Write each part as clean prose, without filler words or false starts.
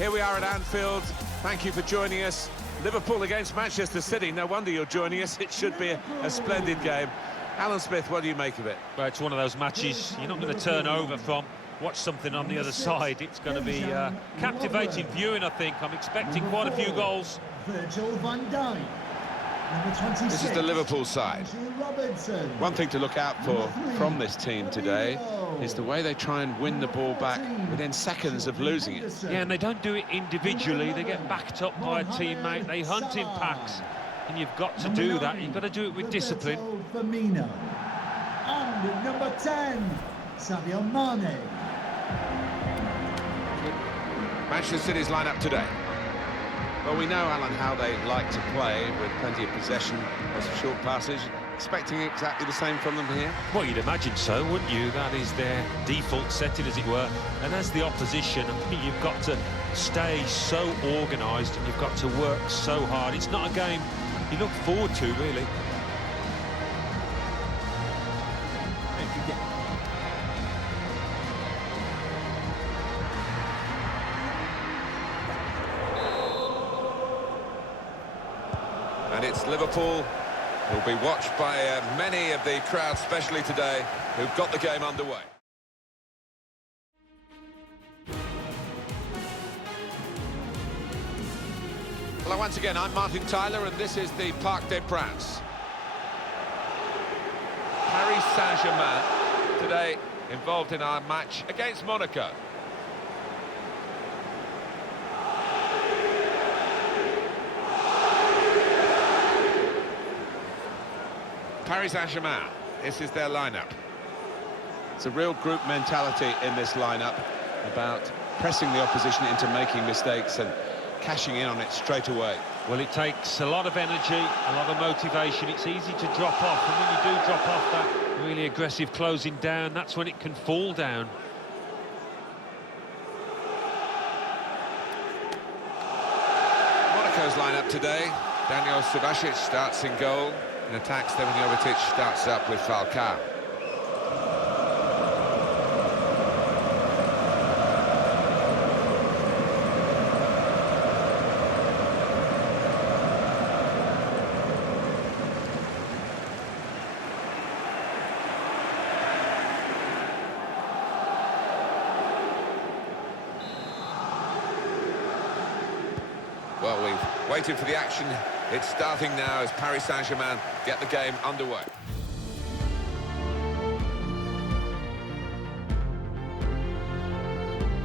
Here we are at Anfield. Thank you for joining us. Liverpool against Manchester City. No wonder you're joining us. It should be a splendid game. Alan Smith, what do you make of it? Well, it's one of those matches you're not going to turn over from. Watch something on the other side. It's going to be captivating viewing, I think. I'm expecting quite a few goals. Virgil van Dijk. Number 26. This is the Liverpool side. One thing to look out for from this team today is the way they try and win the ball back within seconds of losing it. Yeah, and they don't do it individually. They get backed up by a teammate. They hunt in packs. And you've got to do that. You've got to do it with discipline. Firmino. And number 10, Sadio Mane. Manchester City's lineup today. Well, we know, Alan, how they like to play with plenty of possession, lots of short passes. Expecting exactly the same from them here? Well, you'd imagine so, wouldn't you? That is their default setting, as it were. And as the opposition, I think you've got to stay so organised and you've got to work so hard. It's not a game you look forward to, really. And it's Liverpool who'll be watched by many of the crowd, especially today, who've got the game underway. Hello once again, I'm Martin Tyler and this is the Parc des Princes. Paris Saint-Germain today involved in our match against Monaco. Paris Saint-Germain, this is their lineup. It's a real group mentality in this lineup about pressing the opposition into making mistakes and cashing in on it straight away. Well, it takes a lot of energy, a lot of motivation. It's easy to drop off, and when you do drop off that really aggressive closing down, that's when it can fall down. Monaco's lineup today. Daniel Subasic starts in goal. In attack, Stevan Jovetic starts up with Falcao. Well, we've waited for the action. It's starting now as Paris Saint-Germain get the game underway.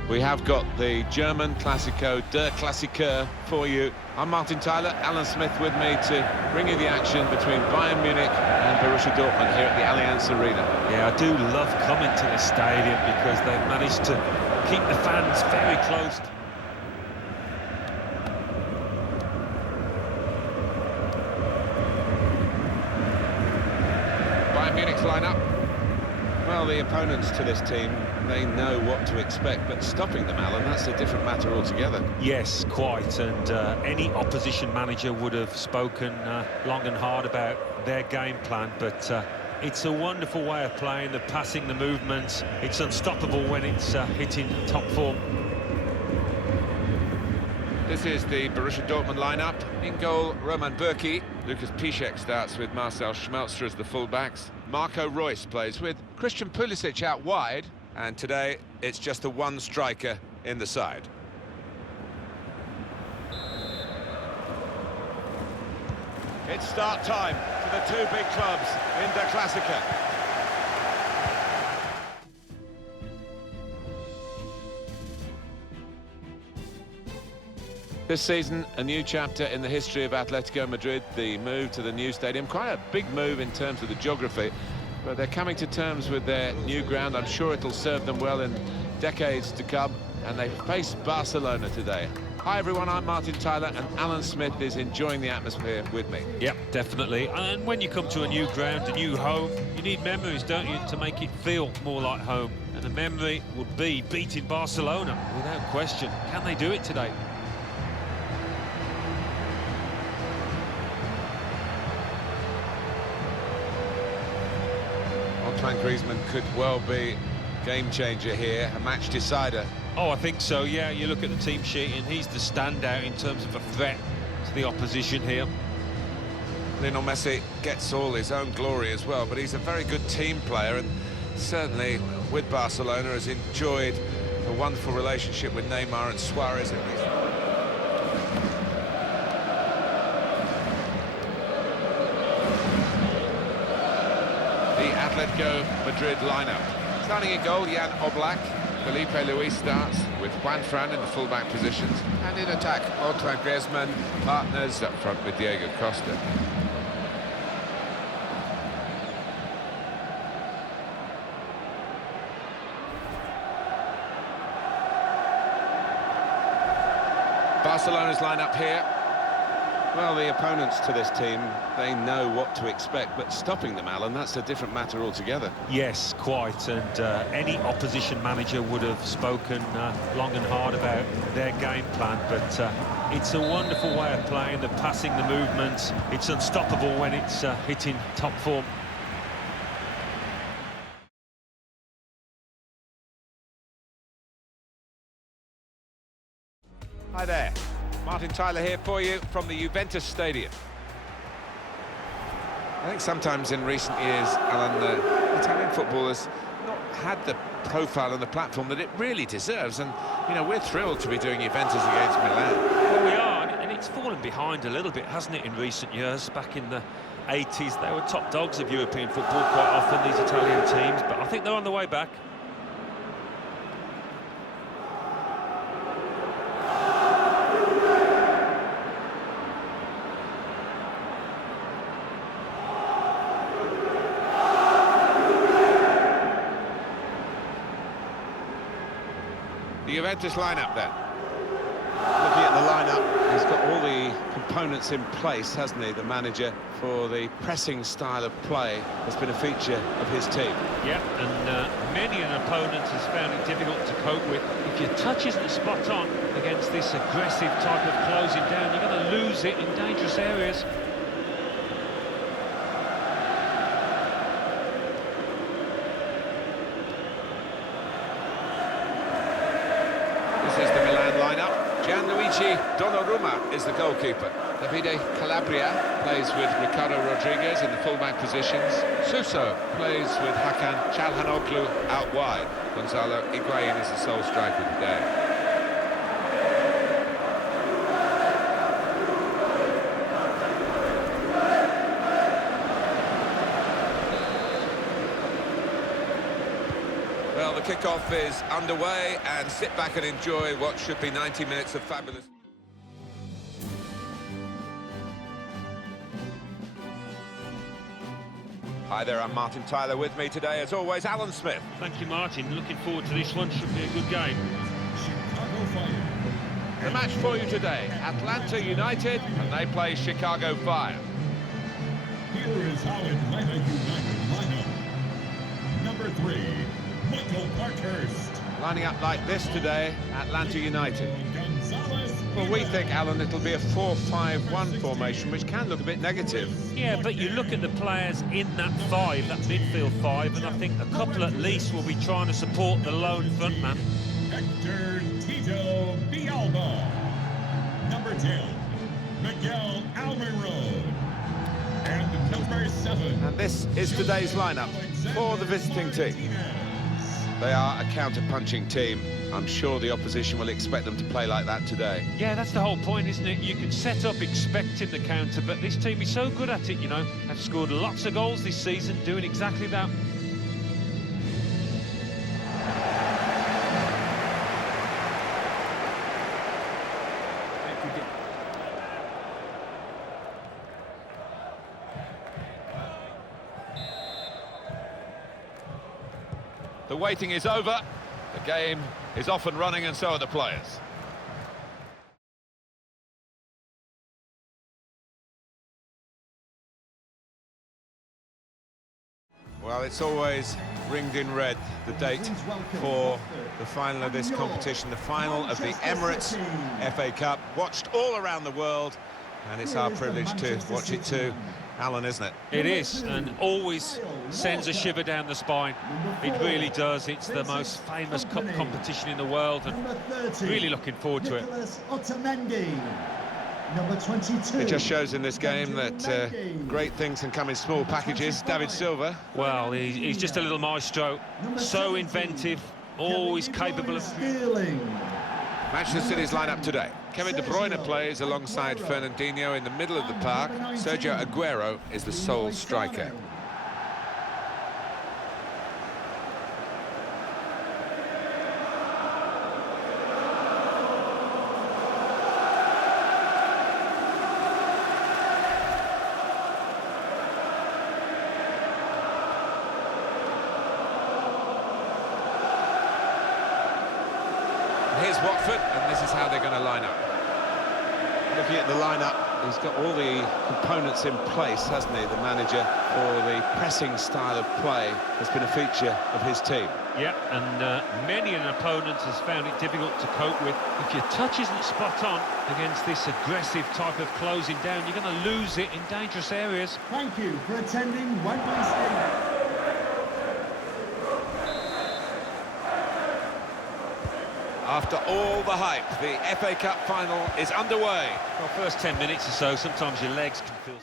We have got the German Classico, Der Klassiker, for you. I'm Martin Tyler, Alan Smith with me to bring you the action between Bayern Munich and Borussia Dortmund here at the Allianz Arena. Yeah, I do love coming to this stadium because they've managed to keep the fans very close. Munich's lineup. Well, the opponents to this team, they know what to expect, but stopping them, Alan, that's a different matter altogether. Yes, quite, and any opposition manager would have spoken long and hard about their game plan, but it's a wonderful way of playing, the passing, the movements. It's unstoppable when it's hitting top form. This is the Borussia Dortmund lineup. In goal, Roman Bürki. Lucas Piszczek starts with Marcel Schmelzer as the fullbacks. Marco Reus plays with Christian Pulisic out wide. And today, it's just the one striker in the side. It's start time for the two big clubs in Der Klassiker. This season, a new chapter in the history of Atletico Madrid, the move to the new stadium. Quite a big move in terms of the geography, but they're coming to terms with their new ground. I'm sure it'll serve them well in decades to come, and they face Barcelona today. Hi everyone, I'm Martin Tyler, and Alan Smith is enjoying the atmosphere with me. Yep, definitely. And when you come to a new ground, a new home, you need memories, don't you, to make it feel more like home. And the memory would be beating Barcelona, without question. Can they do it today? Antoine Griezmann could well be game changer here, a match decider Oh, I think so, yeah. You look at the team sheet and he's the standout in terms of a threat to the opposition here. Lionel Messi gets all his own glory as well, but he's a very good team player, and certainly with Barcelona has enjoyed a wonderful relationship with Neymar and Suarez at least. The Atletico Madrid lineup. Starting at goal, Jan Oblak. Felipe Luis starts with Juan Fran in the fullback positions. And in attack, Antoine Griezmann partners up front with Diego Costa. Barcelona's lineup here. Well, the opponents to this team, they know what to expect, but stopping them, Alan, that's a different matter altogether. Yes, quite, and any opposition manager would have spoken long and hard about their game plan, but it's a wonderful way of playing, the passing, the movement. It's unstoppable when it's hitting top form. Hi there, Martin Tyler here for you from the Juventus Stadium. I think sometimes in recent years, Alan, Italian football has not had the profile and the platform that it really deserves, and, you know, we're thrilled to be doing Juventus against Milan. Well, we are, and it's fallen behind a little bit, hasn't it, in recent years? Back in the 80s, they were top dogs of European football quite often, these Italian teams, but I think they're on the way back. The Juventus lineup then. Looking at the lineup, he's got all the components in place, hasn't he, the manager, for the pressing style of play that's been a feature of his team. Yeah, and many an opponent has found it difficult to cope with. If your touch isn't spot on against this aggressive type of closing down, you're going to lose it in dangerous areas. This is the Milan lineup. Gianluigi Donnarumma is the goalkeeper. Davide Calabria plays with Ricardo Rodriguez in the fullback positions. Suso plays with Hakan Çalhanoğlu out wide. Gonzalo Higuain is the sole striker today. Well, the kickoff is underway, and sit back and enjoy what should be 90 minutes of fabulous. Hi there, I'm Martin Tyler. With me today, as always, Alan Smith. Thank you, Martin. Looking forward to this one. Should be a good game. The match for you today, Atlanta United, and they play Chicago Fire. Here is how Atlanta United lineup. Number 3, Michael Parkhurst. Lining up like this today, Atlanta United. Well, we think, Alan, it'll be a 4-5-1 formation, which can look a bit negative. Yeah, but you look at the players in that five, that midfield five, and I think a couple at least will be trying to support the lone frontman. Hector Tito Villalba. Number 10, Miguel Almiron. And number 7. And this is today's lineup for the visiting team. They are a counter-punching team. I'm sure the opposition will expect them to play like that today. Yeah, that's the whole point, isn't it? You can set up expecting the counter, but this team is so good at it, you know. They've scored lots of goals this season, doing exactly that. The waiting is over. The game is off and running, and so are the players. Well, it's always ringed in red, the date for the final of this competition, the final of the Emirates FA Cup, watched all around the world, And it's our privilege to watch it too, Alan, isn't it? It is, and always sends a shiver down the spine. It really does. It's the most famous cup competition in the world, and really looking forward to it. Number 22. It just shows in this game that great things can come in small packages. David Silva. Well, he's just a little maestro. So inventive, always capable of... Manchester City's lineup today. Kevin De Bruyne plays alongside Fernandinho in the middle of the park. Sergio Aguero is the sole striker. Here's Watford, and this is how they're going to line up. Looking at the lineup, he's got all the components in place, hasn't he, the manager, for the pressing style of play has been a feature of his team. Yeah, and many an opponent has found it difficult to cope with. If your touch isn't spot on against this aggressive type of closing down, you're going to lose it in dangerous areas. Thank you for attending Wembley Stadium. After all the hype, the FA Cup final is underway. Well, first 10 minutes or so, sometimes your legs can feel...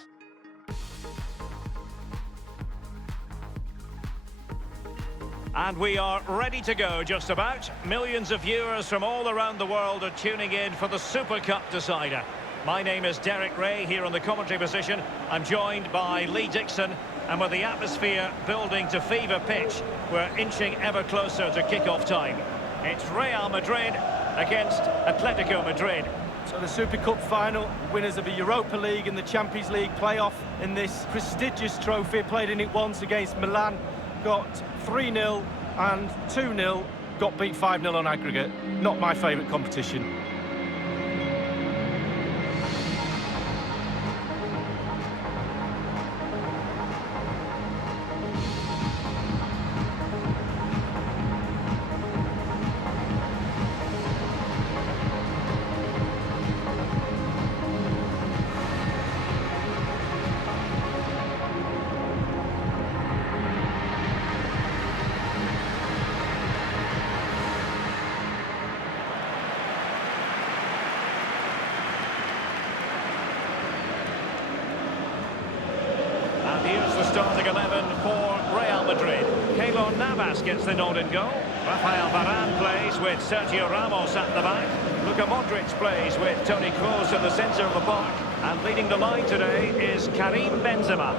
And we are ready to go, just about. Millions of viewers from all around the world are tuning in for the Super Cup decider. My name is Derek Ray, here on the commentary position. I'm joined by Lee Dixon, and with the atmosphere building to fever pitch, we're inching ever closer to kick-off time. It's Real Madrid against Atletico Madrid. So the Super Cup final, winners of the Europa League and the Champions League playoff in this prestigious trophy, played in it once against Milan, got 3-0 and 2-0, got beat 5-0 on aggregate. Not my favourite competition. Starting 11 for Real Madrid. Keylor Navas gets the nod and goal. Rafael Varane plays with Sergio Ramos at the back. Luka Modric plays with Toni Kroos in the centre of the park. And leading the line today is Karim Benzema.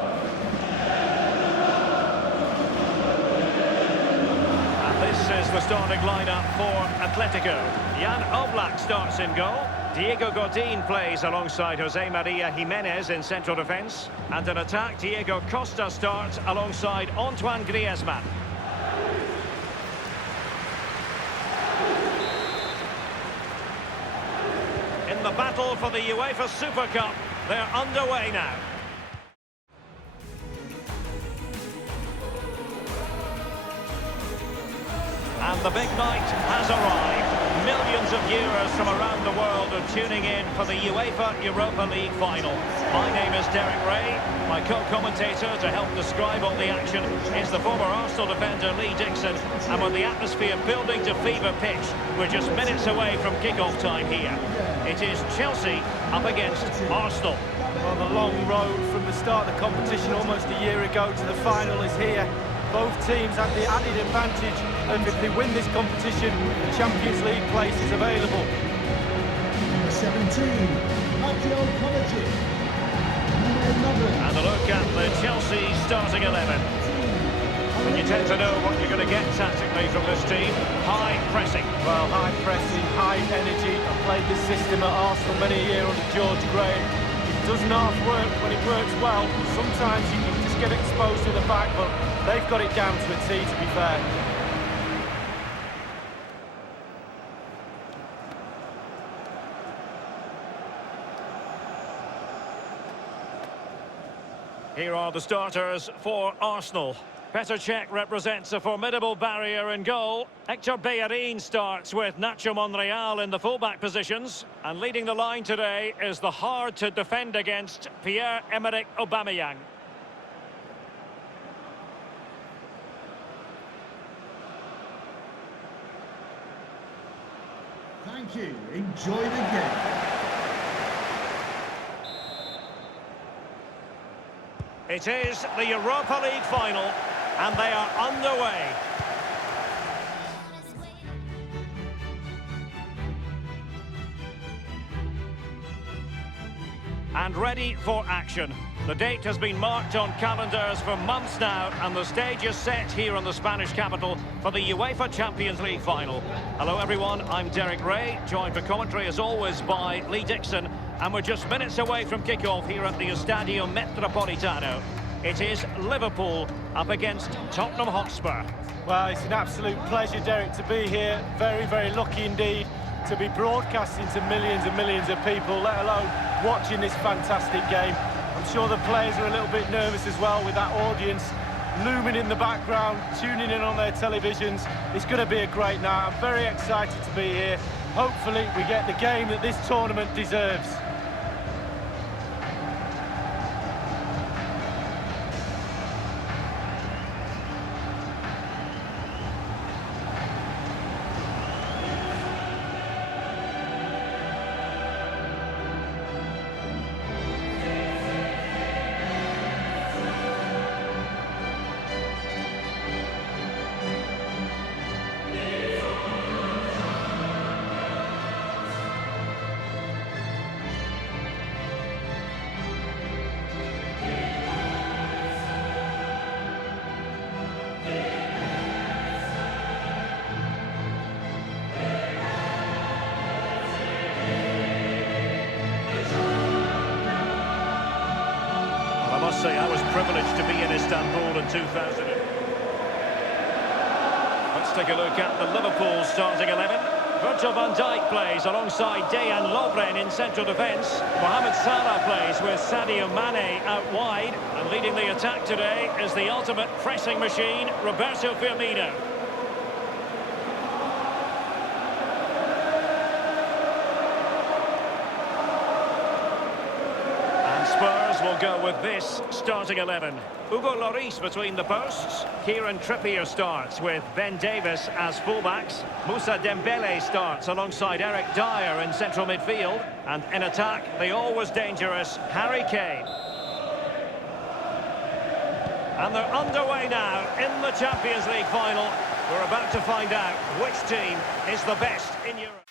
And this is the starting lineup for Atletico. Jan Oblak starts in goal. Diego Godin plays alongside Jose Maria Jimenez in central defence. And in attack, Diego Costa starts alongside Antoine Griezmann. In the battle for the UEFA Super Cup, they're underway now. And the big night has arrived. Millions of viewers from around the world are tuning in for the UEFA Europa League final. My name is Derek Ray. My co-commentator to help describe all the action is the former Arsenal defender Lee Dixon. And with the atmosphere building to fever pitch, we're just minutes away from kick-off time here. It is Chelsea up against Arsenal. Well, the long road from the start of the competition almost a year ago to the final is here. Both teams have the added advantage, and if they win this competition, the Champions League place is available. Number 17, Matteo Kovacic. Number 11. And a look at the Chelsea starting 11. And you tend to know what you're going to get tactically from this team. High pressing. Well, high pressing, high energy. I played this system at Arsenal many a year under George Graham. It does not work when it works well. Sometimes you can just get exposed to the fact, but they've got it down to a T, to be fair. Here are the starters for Arsenal. Petr Cech represents a formidable barrier in goal. Hector Bellerin starts with Nacho Monreal in the fullback positions. And leading the line today is the hard-to-defend against Pierre-Emerick Aubameyang. Thank you. Enjoy the game. It is the Europa League final, and they are underway. And ready for action. The date has been marked on calendars for months now, and the stage is set here in the Spanish capital for the UEFA Champions League final. Hello everyone, I'm Derek Ray, joined for commentary as always by Lee Dixon, and we're just minutes away from kickoff here at the Estadio Metropolitano. It is Liverpool up against Tottenham Hotspur. Well, it's an absolute pleasure, Derek, to be here. Very, very lucky indeed to be broadcasting to millions and millions of people, let alone watching this fantastic game. I'm sure the players are a little bit nervous as well with that audience looming in the background, tuning in on their televisions. It's going to be a great night. I'm very excited to be here. Hopefully we get the game that this tournament deserves. I must say I was privileged to be in Istanbul in 2000. Let's take a look at the Liverpool starting 11. Virgil van Dijk plays alongside Dejan Lovren in central defence. Mohamed Salah plays with Sadio Mane out wide. And leading the attack today is the ultimate pressing machine, Roberto Firmino. Spurs will go with this starting 11. Hugo Lloris between the posts. Kieran Trippier starts with Ben Davies as fullbacks. Moussa Dembele starts alongside Eric Dyer in central midfield. And in attack, the always dangerous Harry Kane. And they're underway now in the Champions League final. We're about to find out which team is the best in Europe.